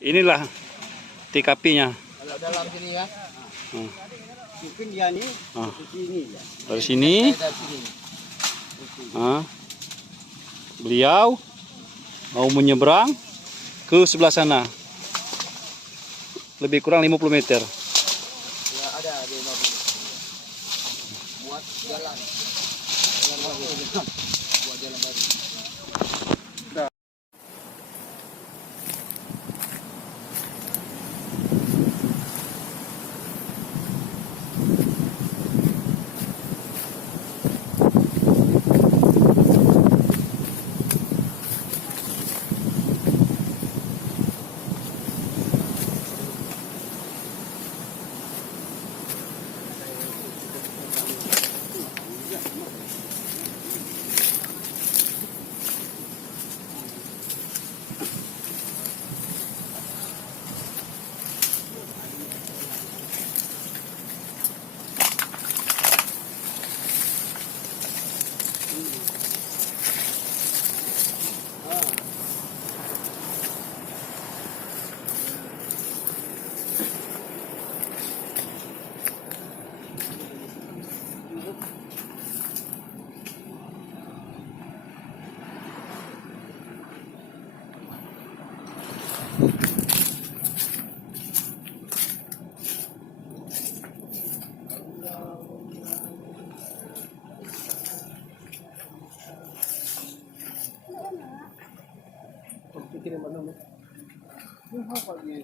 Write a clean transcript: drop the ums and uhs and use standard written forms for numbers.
Inilah TKP-nya. Kalau dalam sini ya. Mungkin dia ni sini ya. Dari sini, Dari sini. beliau mau menyeberang ke sebelah sana. Lebih kurang 50 meter. Ya, ada di mobil. Buat jalan. Buat jalan baru. Kirim mana? Ini apa dia?